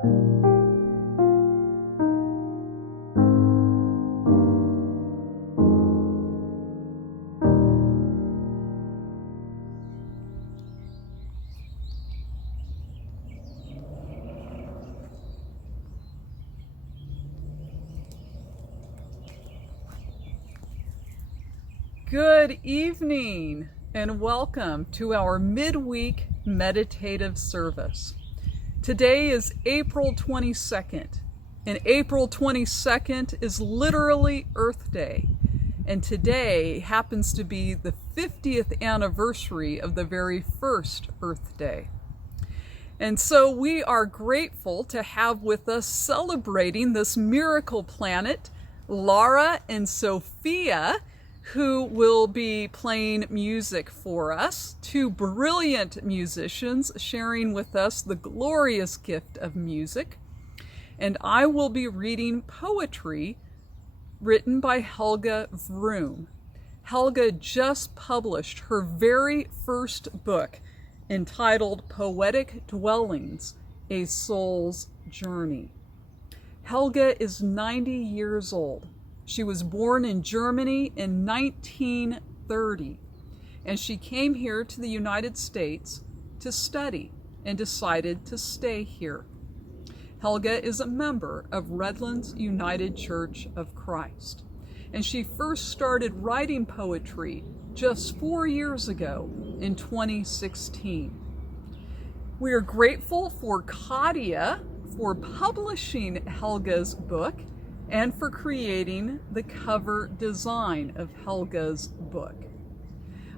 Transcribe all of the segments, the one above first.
Good evening and welcome to our midweek meditative service. Today is April 22nd, and April 22nd is literally Earth Day. And today happens to be the 50th anniversary of the very first Earth Day. And so we are grateful to have with us celebrating this miracle planet, Lara and Sophia, who will be playing music for us, two brilliant musicians sharing with us the glorious gift of music. And I will be reading poetry written by Helga Vroom. Helga just published her very first book entitled Poetic Dwellings, A Soul's Journey. Helga is 90 years old. She was born in Germany in 1930, and she came here to the United States to study and decided to stay here. Helga is a member of Redlands United Church of Christ, and she first started writing poetry just 4 years ago in 2016. We are grateful for Katia for publishing Helga's book and for creating the cover design of Helga's book.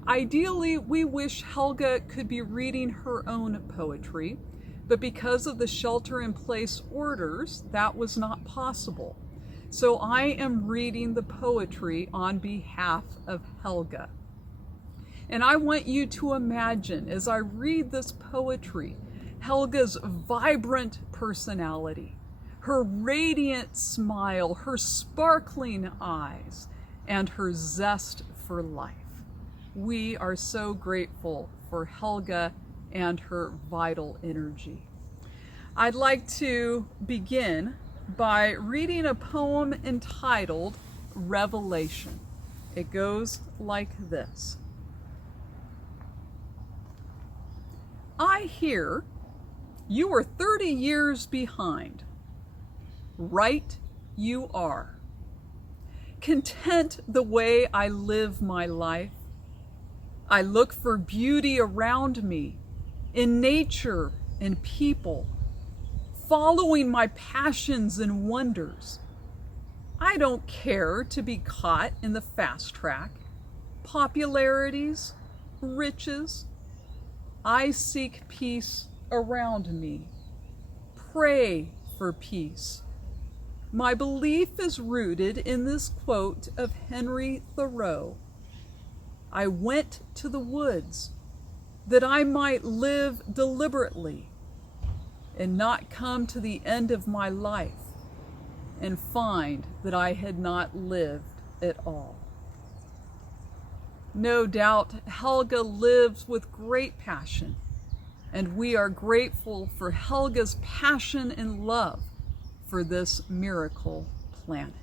Ideally, we wish Helga could be reading her own poetry, but because of the shelter-in-place orders, that was not possible. So I am reading the poetry on behalf of Helga. And I want you to imagine, as I read this poetry, Helga's vibrant personality, her radiant smile, her sparkling eyes, and her zest for life. We are so grateful for Helga and her vital energy. I'd like to begin by reading a poem entitled Revelation. It goes like this. I hear you are 30 years behind. Right you are. Content the way I live my life. I look for beauty around me, in nature and people, following my passions and wonders. I don't care to be caught in the fast track, popularities, riches. I seek peace around me. Pray for peace. My belief is rooted in this quote of Henry Thoreau. I went to the woods that I might live deliberately and not come to the end of my life and find that I had not lived at all. No doubt Helga lives with great passion, and we are grateful for Helga's passion and love for this miracle planet.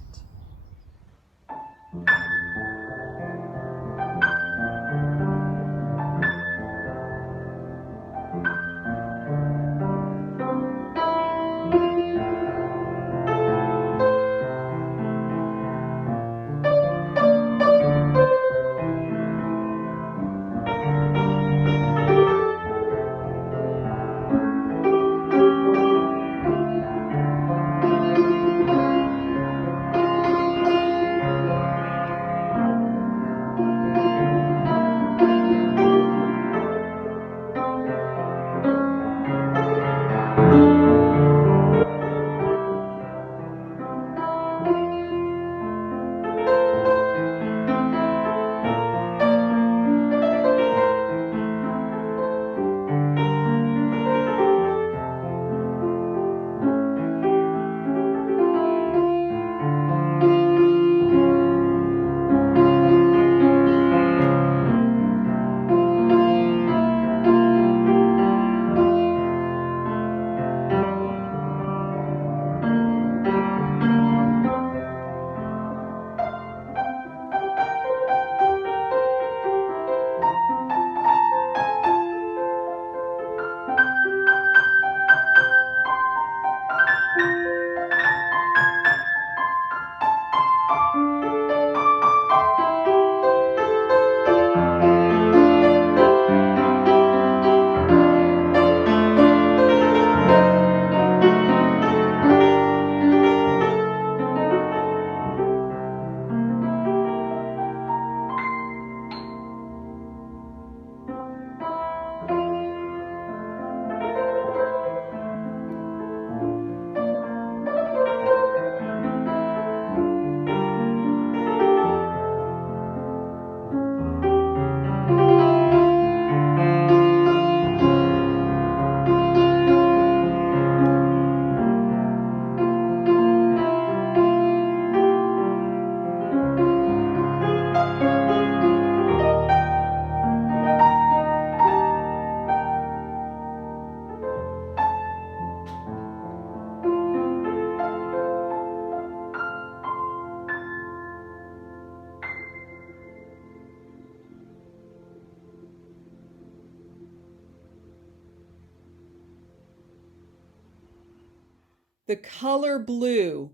The Color Blue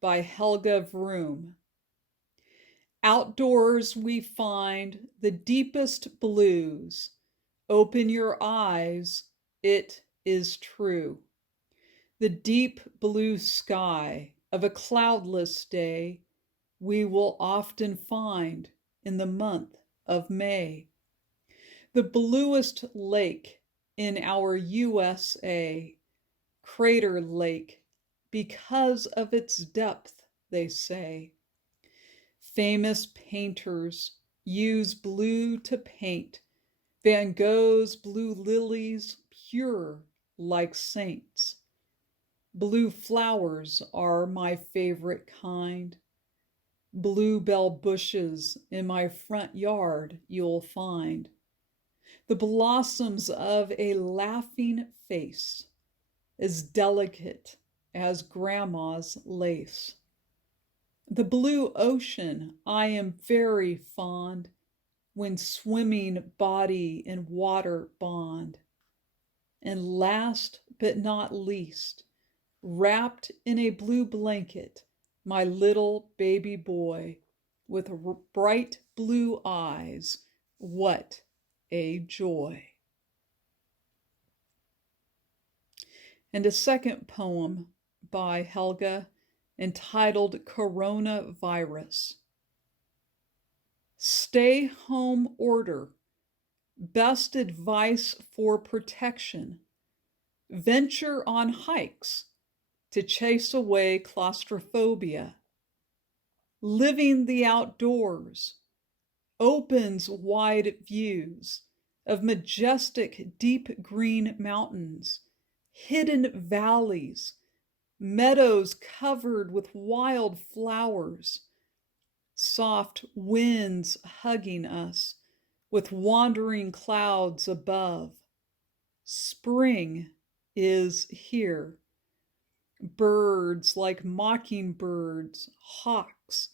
by Helga Vroom. Outdoors we find the deepest blues. Open your eyes, it is true. The deep blue sky of a cloudless day we will often find in the month of May. The bluest lake in our USA, Crater Lake, because of its depth, they say. Famous painters use blue to paint. Van Gogh's blue lilies, pure like saints. Blue flowers are my favorite kind. Bluebell bushes in my front yard you'll find. The blossoms of a laughing face, as delicate as grandma's lace. The blue ocean I am very fond, when swimming body and water bond. And last but not least, wrapped in a blue blanket, my little baby boy with bright blue eyes. What a joy. And a second poem by Helga entitled Coronavirus. Stay home order, best advice for protection. Venture on hikes to chase away claustrophobia. Living the outdoors opens wide views of majestic deep green mountains, hidden valleys, meadows covered with wild flowers, soft winds hugging us with wandering clouds above. Spring is here. Birds like mockingbirds, hawks,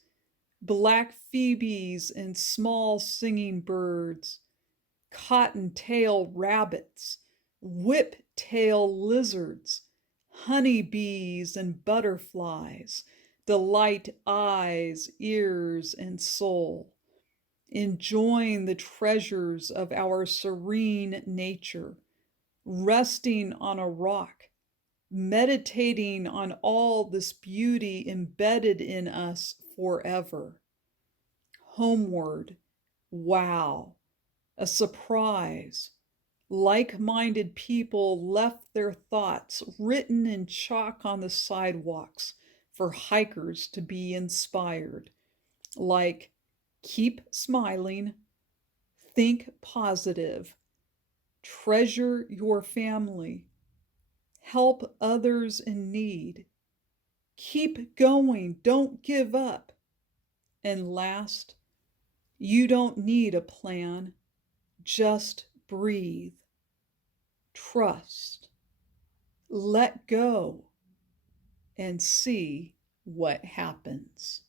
black phoebes and small singing birds, cottontail rabbits, whiptail lizards, honeybees and butterflies delight eyes, ears, and soul, enjoying the treasures of our serene nature, resting on a rock, meditating on all this beauty embedded in us forever. Homeward, wow, a surprise. Like-minded people left their thoughts written in chalk on the sidewalks for hikers to be inspired, like keep smiling, think positive, treasure your family, help others in need, keep going, don't give up, and last, you don't need a plan, just breathe, trust, let go, and see what happens.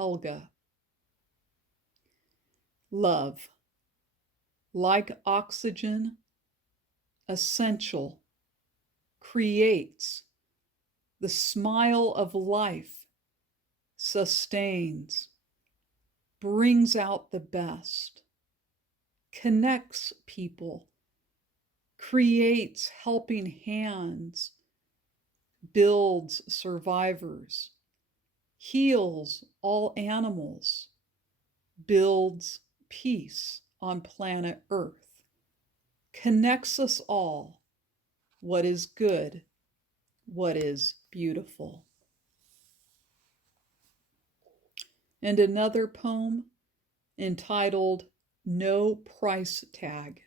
Helga. Love, like oxygen, essential, creates, the smile of life, sustains, brings out the best, connects people, creates helping hands, builds survivors, heals all animals, builds peace on planet Earth, connects us all, what is good, what is beautiful. And another poem entitled No Price Tag.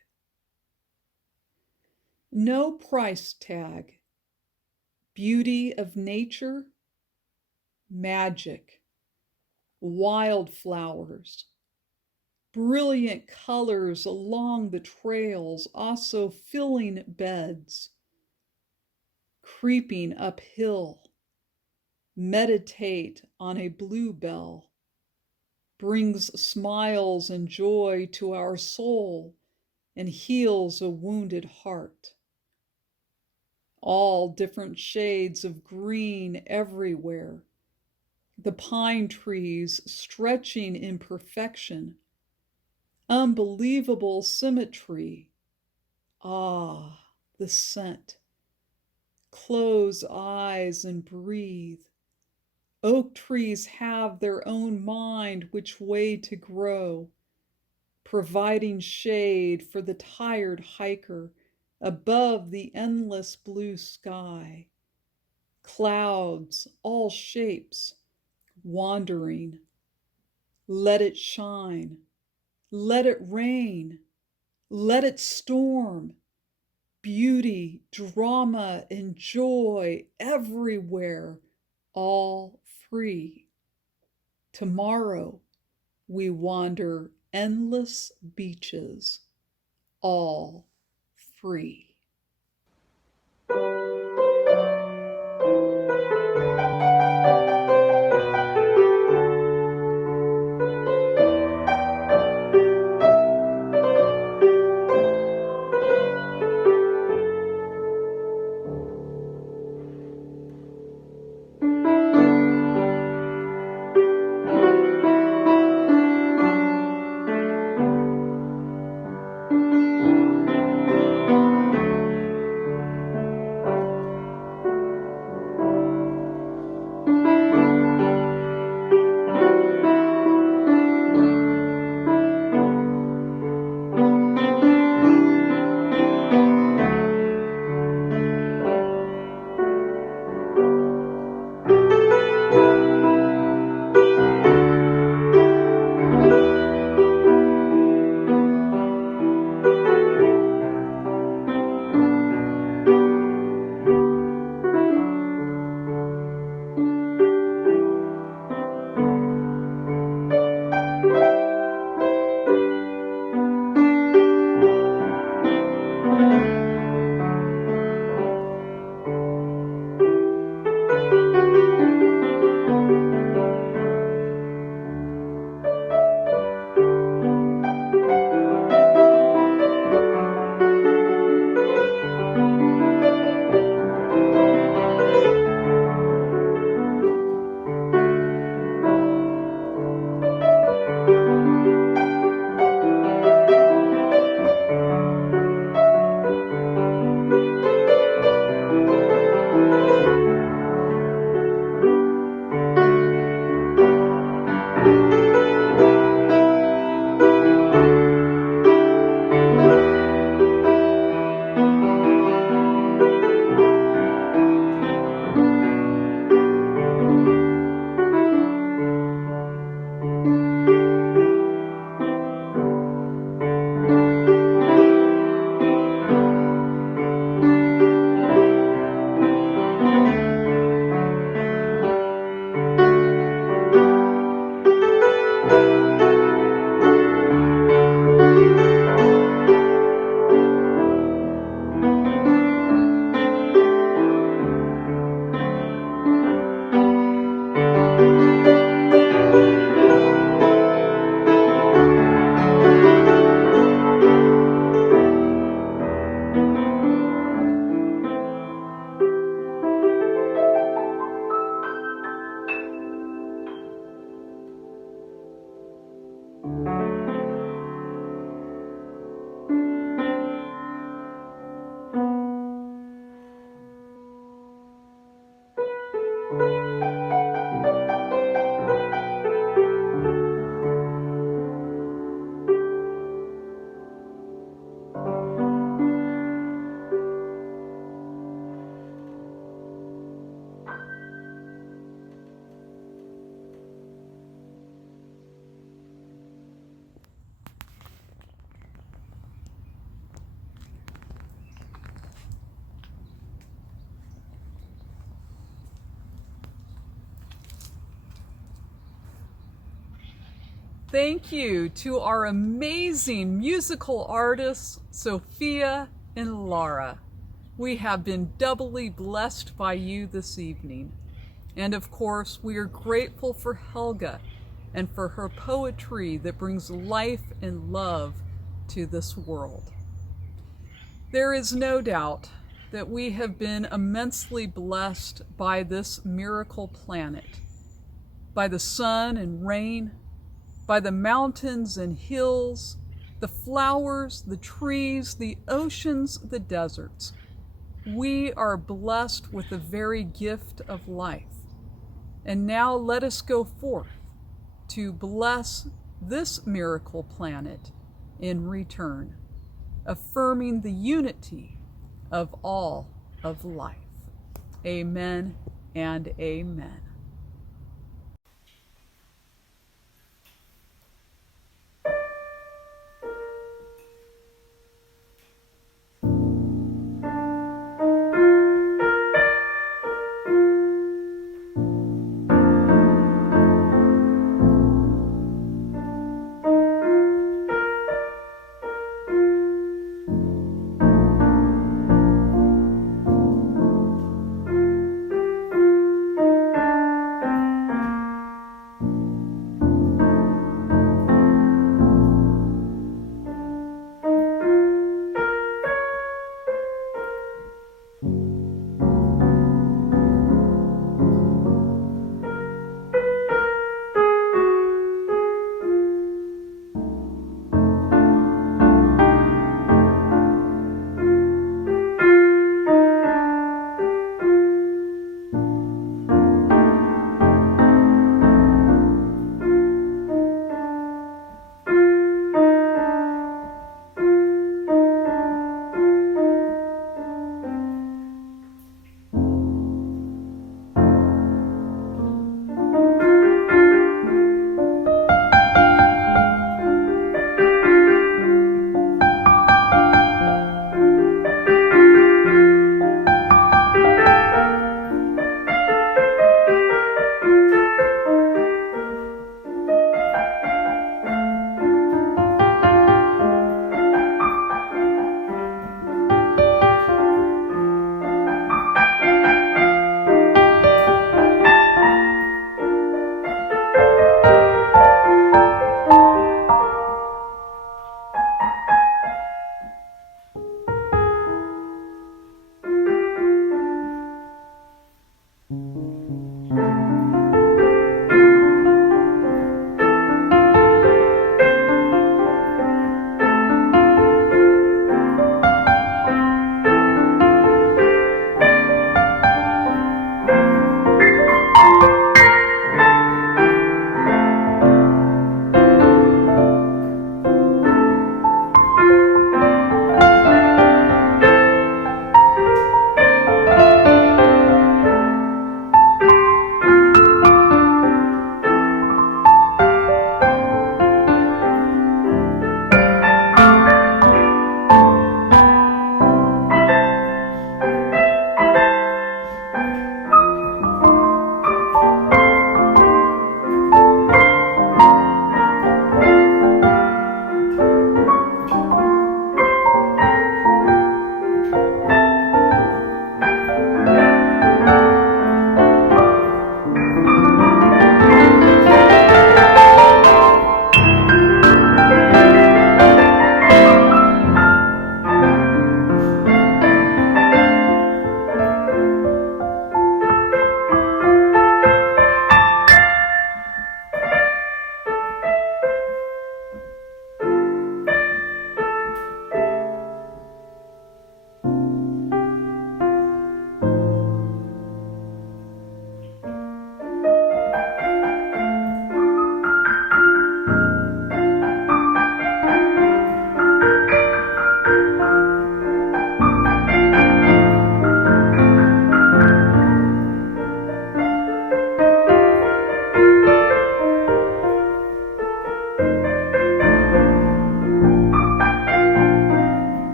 No price tag. Beauty of nature, magic, wildflowers, brilliant colors along the trails, also filling beds, creeping uphill, meditate on a bluebell, brings smiles and joy to our soul and heals a wounded heart. All different shades of green everywhere, the pine trees stretching in perfection, unbelievable symmetry. Ah, the scent. Close eyes and breathe. Oak trees have their own mind which way to grow, providing shade for the tired hiker above the endless blue sky. Clouds, all shapes, wandering. Let it shine. Let it rain. Let it storm. Beauty, drama, and joy everywhere, all free. Tomorrow we wander endless beaches, all free. Thank you to our amazing musical artists, Sophia and Lara. We have been doubly blessed by you this evening. And of course, we are grateful for Helga and for her poetry that brings life and love to this world. There is no doubt that we have been immensely blessed by this miracle planet, by the sun and rain, by the mountains and hills, the flowers, the trees, the oceans, the deserts. We are blessed with the very gift of life. And now let us go forth to bless this miracle planet in return, affirming the unity of all of life. Amen and amen.